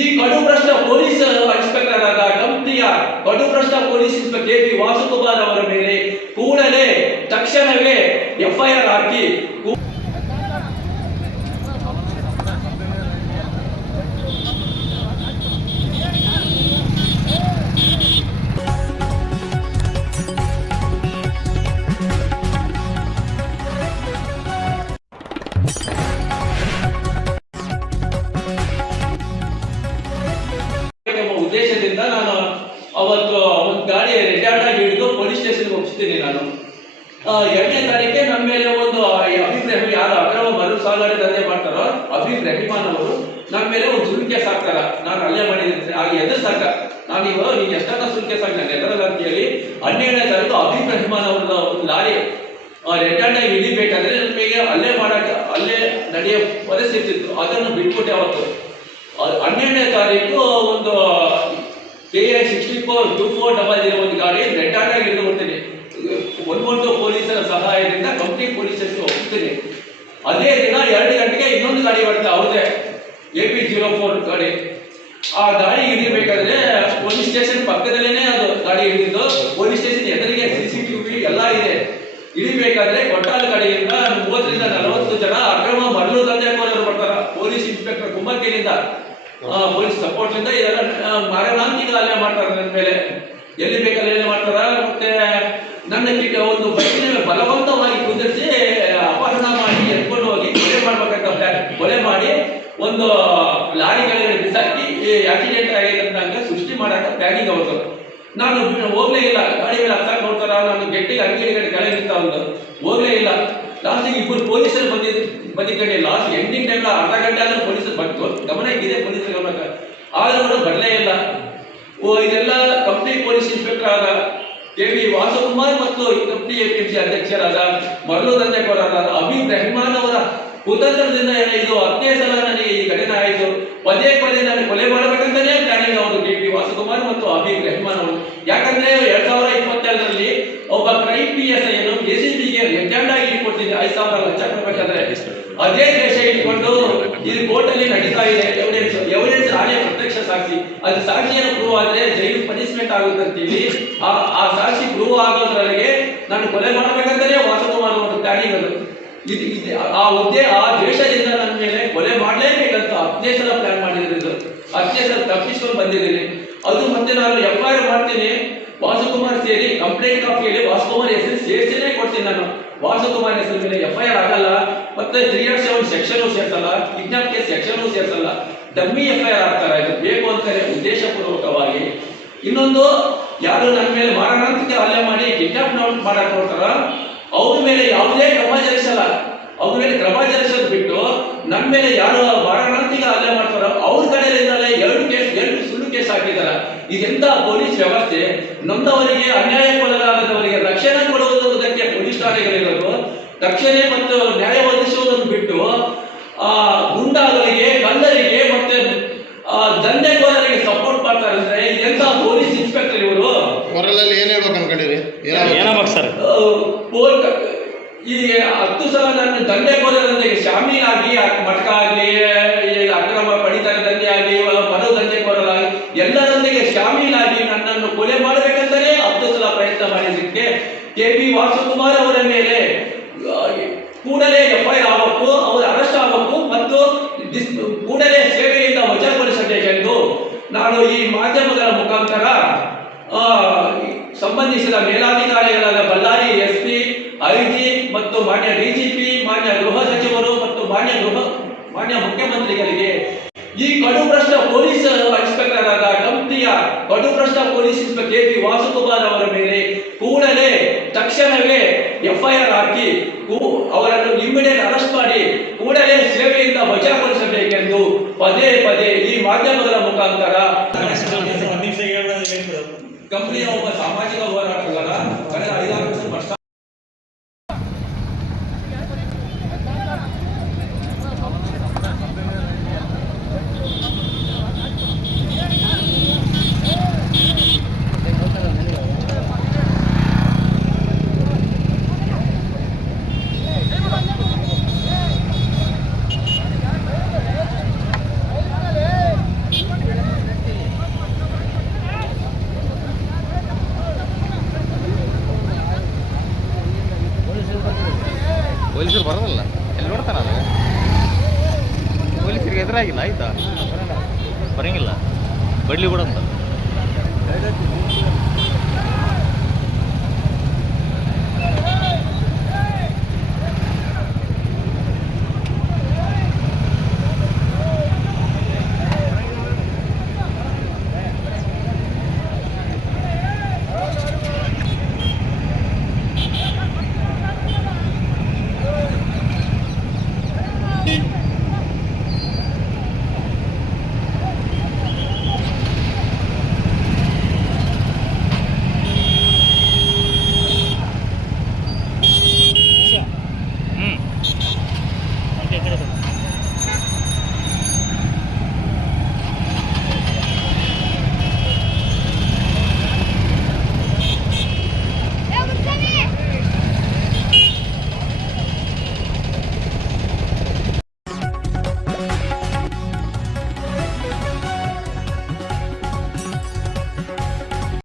ಈ ಕಡುಭ್ರಷ್ಟ police inspector ಆದ ಕಂಪ್ನಿಯ ಕಡುಭ್ರಷ್ಟ police inspector KP. ವಾಸುಕುಮಾರ್ ಅವರ ಮೇಲೆ ಕೂಡಲೇ ತಕ್ಷಣವೇ ಎಫ್ಐಆರ್ ಹಾಕಿ ಉದ್ದೇಶದಿಂದ ನಾನು ಅವತ್ತು ಒಂದು ಗಾಡಿ ರೆಡ್ ಹ್ಯಾಂಡ್ ಆಗಿ ಹಿಡಿದು ಪೊಲೀಸ್ ಸ್ಟೇಷನ್ಗೆ ಹೋಗಿಸ್ತೀನಿ. ನಾನು 2ನೇ ತಾರೀಕೆ ನಮ್ಮ ಮೇಲೆ ಒಂದು ಅಫೀಫ್ ರೆಹಮಾನ್, ಯಾರು ಅಕ್ರಮ ಮರು ಸಾಗಣೆ ದಂಧೆ ಮಾಡ್ತಾರೋ ಅಫೀಫ್ ರೆಹಮಾನ್ ಅವರು ನಮ್ಮ ಮೇಲೆ ಒಂದು ಸುಳ್ಳು ಕೇಸ್ ಹಾಕ್ತಾರ. ನಾನು ಅಲ್ಲೇ ಮಾಡಿದ್ರೆ ಆಗ ಎದುರ್ಸಾಕ ನಾನು ನೀವು ಎಷ್ಟನ್ನ ಸುಳ್ಳು ಕೇಸ್ ಹಾಕಿ ನಾನು ಎದರಲ್ಲ ಅಂತ ಹೇಳಿ 12ನೇ ತಾರೀಕು ಅಫೀಫ್ ರೆಹಮಾನ್ ಅವ್ರದ್ದು ಒಂದು ಲಾರಿ ರೆಡ್ ಹ್ಯಾಂಡ್ ಆಗಿ ಹಿಡಿಬೇಕಾದ್ರೆ ನಮಗೆ ಅಲ್ಲೇ ನಡೆಯೋ ಪರಿಸ್ಥಿತಿ ಇತ್ತು. ಅದನ್ನು ಬಿಟ್ಬಿಟ್ಟೆ. ಅವತ್ತು 12ನೇ ತಾರೀಕು ಒಂದು KA 642400 ಒಂದು ಗಾಡಿ ರೆಡ್ ಹ್ಯಾಂಡ್ ಆಗಿ ಹಿಡಿದು ಬರ್ತೀನಿ. 112 ಪೊಲೀಸರ ಸಹಾಯದಿಂದ ಕಂಪ್ನಿ ಪೊಲೀಸ್ ಸ್ಟೇಷನ್ಗೆ ಹೋಗ್ತೀನಿ. ಅದೇ ದಿನ 2 ಗಂಟೆಗೆ ಇನ್ನೊಂದು ಗಾಡಿ ಬರುತ್ತೆ, ಅವ್ರದೇ AP 04 ಗಾಡಿ. ಆ ಗಾಡಿ ಹಿಡಿಬೇಕಾದ್ರೆ ಪೊಲೀಸ್ ಸ್ಟೇಷನ್ ಪಕ್ಕದಲ್ಲೇನೆ ಅದು ಗಾಡಿ ಹಿಡಿದಿದ್ದು. ಪೊಲೀಸ್ ಸ್ಟೇಷನ್ ಎದುರಿಗೆ CCTV ಎಲ್ಲ ಇದೆ. ಹಿಡಿಬೇಕಾದ್ರೆ ಕೊಟ್ಟಾಲ ಕಡೆಯಿಂದ 30 ರಿಂದ 40 ಜನ ಅಕ್ರಮ ಮರಳು ದಂಧೆಕೋರರು ಬರ್ತಾರ. ಪೊಲೀಸ್ ಇನ್ಸ್ಪೆಕ್ಟರ್ ಕುಮ್ಮಕ್ಕಿನಿಂದ ಪೊಲೀಸ್ ಸಪೋರ್ಟ್ ಇಂದ ಇದೆಲ್ಲ ಮಾರಣಾಂತಿಕ ಹಲ್ಲೆ ಮಾಡ್ತಾರೆ ನನ್ನ ಮೇಲೆ. ಎಲ್ಲಿ ಬೇಕಲ್ಲಿ ಮಾಡ್ತಾರ. ಮತ್ತೆ ನನ್ನ ಒಂದು ಬಸ್ಸಿನ ಬಲವಂತವಾಗಿ ಕುದಿಸಿ ಅಪಹರಣ ಮಾಡಿ ಎತ್ಕೊಂಡು ಹೋಗಿ ಕೊಲೆ ಮಾಡ್ಬೇಕಂತ ಕೊಲೆ ಮಾಡಿ ಒಂದು ಲಾರಿ ಕೆಳಗಡೆ ಬಿಸಾಕಿ ಆಕ್ಸಿಡೆಂಟ್ ಆಗಿದೆ ಅಂತ ಸೃಷ್ಟಿ ಮಾಡಕ್ಕೆ ಪ್ಲಾನಿಂಗ್ ಅವ್ರದ್ದು. ನಾನು ಹೋಗ್ಲೇ ಇಲ್ಲ. ಗಾಡಿ ಮೇಲೆ ಹತ್ತಾಕ್ ನೋಡ್ತಾರ. ನಾನು ಗೆಟ್ಟಿಗೆ ಅಂಗಡಿ ಕೆಳಗೆ ನಿಂತ ಒಂದು ಹೋಗ್ಲೇ ಇಲ್ಲ. ಲಾಸ್ಟಿಗೆ 2 ಪೊಲೀಸರು ಬಂದಿದ್ದಂಗೆ ಲಾಸ್ಟ್ ಎಂಡಿಂಗ್ ಟೈಮ್ ಅರ್ಧ ಗಂಟೆ ಆದ್ರೂ ಪೊಲೀಸರು ಬಂತು. ಗಮನ ಇದೆ ಪೊಲೀಸರು ಗಮನ, ಆದ್ರೂ ಕೂಡ ಬರಲೇ ಇಲ್ಲ. ಇದೆಲ್ಲ ಕಂಪ್ನಿ ಪೊಲೀಸ್ ಇನ್ಸ್ಪೆಕ್ಟರ್ ಆದ ಕೆ.ಪಿ. ವಾಸುಕುಮಾರ್ ಮತ್ತು ಕಂಪ್ನಿ APMC ಅಧ್ಯಕ್ಷರಾದ ಮರಳು ದಂಧೆಕೋರರಾದ ಅಫೀಫ್ ರೆಹಮಾನ್ ಅವರ ಕುತಂತ್ರದಿಂದ ಇದು 10ನೇ ಸಲ ನನಗೆ ಈ ಘಟನೆ ಆಯಿತು. ಪದೇ ನಾನು ಕೊಲೆ ಮಾಡಬೇಕಂತಾನೇ ಪ್ಲಾನಿಂಗ್ ಅವರು ಕೆ.ಪಿ. ವಾಸುಕುಮಾರ್ ಮತ್ತು ಅಫೀಫ್ ರೆಹಮಾನ್ ಅವರು. ಯಾಕಂದ್ರೆ 2022ರಲ್ಲಿ ಒಬ್ಬ ಕ್ರೈಮ್ PSI ಅನ್ನು ACPಗೆ ರೆಡ್ ಹ್ಯಾಂಡ್ ಆಗಿ ಕೊಡ್ತಿದ್ದೆ 5,000 ಲಂಚ ಕೊಡಬೇಕಾದ್ರೆ. ಅದೇ ದೇಶ ಇಟ್ಕೊಂಡು ಇದು ಕೋರ್ಟಲ್ಲಿ ನಡೀತಾ ಇದೆ. ಎವಿಡೆನ್ಸ್ ನಾನೇ ಪ್ರತ್ಯಕ್ಷ ಸಾಕ್ಷಿ. ಅದು ಸಾಕ್ಷಿಯನ್ನು ಪ್ರೂವ್ ಆದ್ರೆ ಜೈಲು ಪನಿಷ್ಮೆಂಟ್ ಆಗುತ್ತೆ ಅಂತೀವಿ. ಆ ಸಾಕ್ಷಿ ಪ್ರೂವ್ ಆಗೋದ್ರೊಳಗೆ ನಾನು ಕೊಲೆ ಮಾಡಬೇಕಂತಾನೆ ವಾಸುಕುಮಾರ್ ಅವರು ಪ್ಲಾನಿಂಗ್ ಅದು. ಆ ದ್ವೇಷದಿಂದ ನನ್ನ ಮೇಲೆ ಕೊಲೆ ಮಾಡಲೇಬೇಕಂತ 10ನೇ ಸಲ ಪ್ಲಾನ್ ಮಾಡಿದ್ರು. 10ನೇ ಸಲ ತಪ್ಪಿಸ್ಕೊಂಡು ಬಂದಿದ್ದೀನಿ. ಅದು ಮತ್ತೆ ನಾನು FIR ಮಾಡ್ತೀನಿ. ವಾಸುಕುಮಾರ್ ಸೇರಿ ಕಂಪ್ಲೇಂಟ್ ಕಾಪಿಯಲ್ಲಿ ವಾಸುಕುಮಾರ್ ಹೆಸರು ಸೇರಿಸಿನೇ ಕೊಡ್ತೀನಿ. ನಾನು ವಾಸುಕುಮಾರ್ ಹೆಸರು ಮೇಲೆ FIR ಆಗಲ್ಲ. ಮತ್ತೆ 307 ಸೆಕ್ಷನ್ ಸೇರ್ಸಲ್ಲ. ಕಿಡ್ನಾಪ್ ಕೇಸ್ ಸೆಕ್ಷನ್ ಸೇರ್ಸಲ್ಲ. ಡಮ್ಮಿ FIR ಆಗ್ತಾರೆ. ಇದು ಬೇಕು ಅಂತಾರೆ ಉದ್ದೇಶಪೂರ್ವಕವಾಗಿ. ಇನ್ನೊಂದು, ಯಾರು ನನ್ನ ಮೇಲೆ ಮಾರಣಾಂತಿಕ ಹಲ್ಲೆ ಮಾಡಿ ಕಿಡ್ನಾಪ್ ಮಾಡಕ್ ನೋಡ್ತಾರ ಅವ್ರ ಮೇಲೆ ಯಾವುದೇ ಕ್ರಮ ಜರುಗಿಸಲ್ಲ. ಅವ್ರ ಮೇಲೆ ಕ್ರಮ ಜರುಗಿಸೋದು ಬಿಟ್ಟು ನನ್ನ ಮೇಲೆ ಯಾರು ಮಾರಣಾಂತಿಕ ಹಲ್ಲೆ ಮಾಡ್ತಾರೋ ಅವ್ರ ಕಡೆಯಿಂದಲೇ 2 ಸುಳ್ಳು ಕೇಸ್ ಹಾಕಿದಾರ. ಇದೆಂತ ಪೊಲೀಸ್ ವ್ಯವಸ್ಥೆ? ನೊಂದವರಿಗೆ, ಅನ್ಯಾಯಕ್ಕೊಳಗಾದವರಿಗೆ ರಕ್ಷಣೆ ಕೊಡುವುದಕ್ಕೆ ಪೊಲೀಸ್ ಠಾಣೆಗಳಿರೋದು. ರಕ್ಷಣೆ ಮತ್ತು ನ್ಯಾಯ ಒದಗಿಸುವುದನ್ನು ಬಿಟ್ಟು ಗುಂಡಾಗಳಿಗೆ, ಕಳ್ಳರಿಗೆ ಮತ್ತೆ ದಂಧೆಕೋರರಿಗೆ ಸಪೋರ್ಟ್ ಮಾಡ್ತಾರೆ ಅಂದ್ರೆ ಇದೆಂತ ಪೊಲೀಸ್ ಇನ್ಸ್ಪೆಕ್ಟರ್ ಇವರು? ಹೊರಲಲ್ಲಿ ಏನ್ ಹೇಳ್ಬೇಕು ಅನ್ಕೊಂಡಿರಿ? ಏನಾಗಬೇಕು ಸರ್? ಈ 10 ಸಲ ನನ್ನ ದಂಧೆಕೋರರೊಂದಿಗೆ ಶಾಮೀಲಾಗಿ ಮಟ್ಕ ಆಗಲಿ, ಅಕ್ರಮ ಪಡಿತರ ದಂಧೆ ಆಗಲಿ, ಮರು ದಂಧೆಕೋರರಾಗಿ ಎಲ್ಲರೊಂದಿಗೆ ಶಾಮೀಲಾಗಿ ನನ್ನನ್ನು ಕೊಲೆ ಮಾಡಬೇಕಂತಲೇ 10 ಸಲ ಪ್ರಯತ್ನ ಮಾಡಿದ್ದಕ್ಕೆ ಕೆ.ಪಿ. ವಾಸುಕುಮಾರ್ ಅವರ ಮೇಲೆ ಕೂಡಲೇ FIR ಆಗಬೇಕು, ಅವರು ಅರೆಸ್ಟ್ ಆಗಬೇಕು ಮತ್ತು ಕೂಡಲೇ ಸೇವೆಯಿಂದ ವಜಾಗೊಳಿಸಬೇಕೆಂದು ನಾನು ಈ ಮಾಧ್ಯಮಗಳ ಮುಖಾಂತರ ಸಂಬಂಧಿಸಿದ ಮೇಲಾಧಿಕಾರಿಗಳಾದ ಬಳ್ಳಾರಿ SP, IG ಮತ್ತು ಮಾನ್ಯ DGP, ಮಾನ್ಯ ಗೃಹ ಸಚಿವರು ಮತ್ತು ಮಾನ್ಯ ಮುಖ್ಯಮಂತ್ರಿಗಳಿಗೆ ಈ ಕಡುಭ್ರಷ್ಟ ಪೊಲೀಸ್ ಇನ್ಸ್ಪೆಕ್ಟರ್ ಆದ ಕಂಪ್ನಿಯ ಕಡುಭ್ರಷ್ಟ ಪೊಲೀಸ್ ಇನ್ಸ್ಪೆಕ್ಟರ್ ಕೆ.ಪಿ. ವಾಸುಕುಮಾರ್ ಅವರ ಮೇಲೆ ಕೂಡಲೇ ತಕ್ಷಣವೇ FIR ಹಾಕಿ ಅವರನ್ನು ಇಮಿಡಿಯೇಟ್ ಅರೆಸ್ಟ್ ಮಾಡಿ ಕೂಡಲೇ ಸೇವೆಯಿಂದ ವಜಾಗೊಳಿಸಬೇಕೆಂದು ಪದೇ ಈ ಮಾಧ್ಯಮಗಳ ಮುಖಾಂತರ ಕಂಪನಿಯ ಒಬ್ಬ ಸಾಮಾಜಿಕ ಹೋರಾಟಗಾರ ಕಳೆದ 5-6 ವರ್ಷ ಬರಂಗಿಲ್ಲ ಬಡ್ಲಿ ಬಿಡಂತ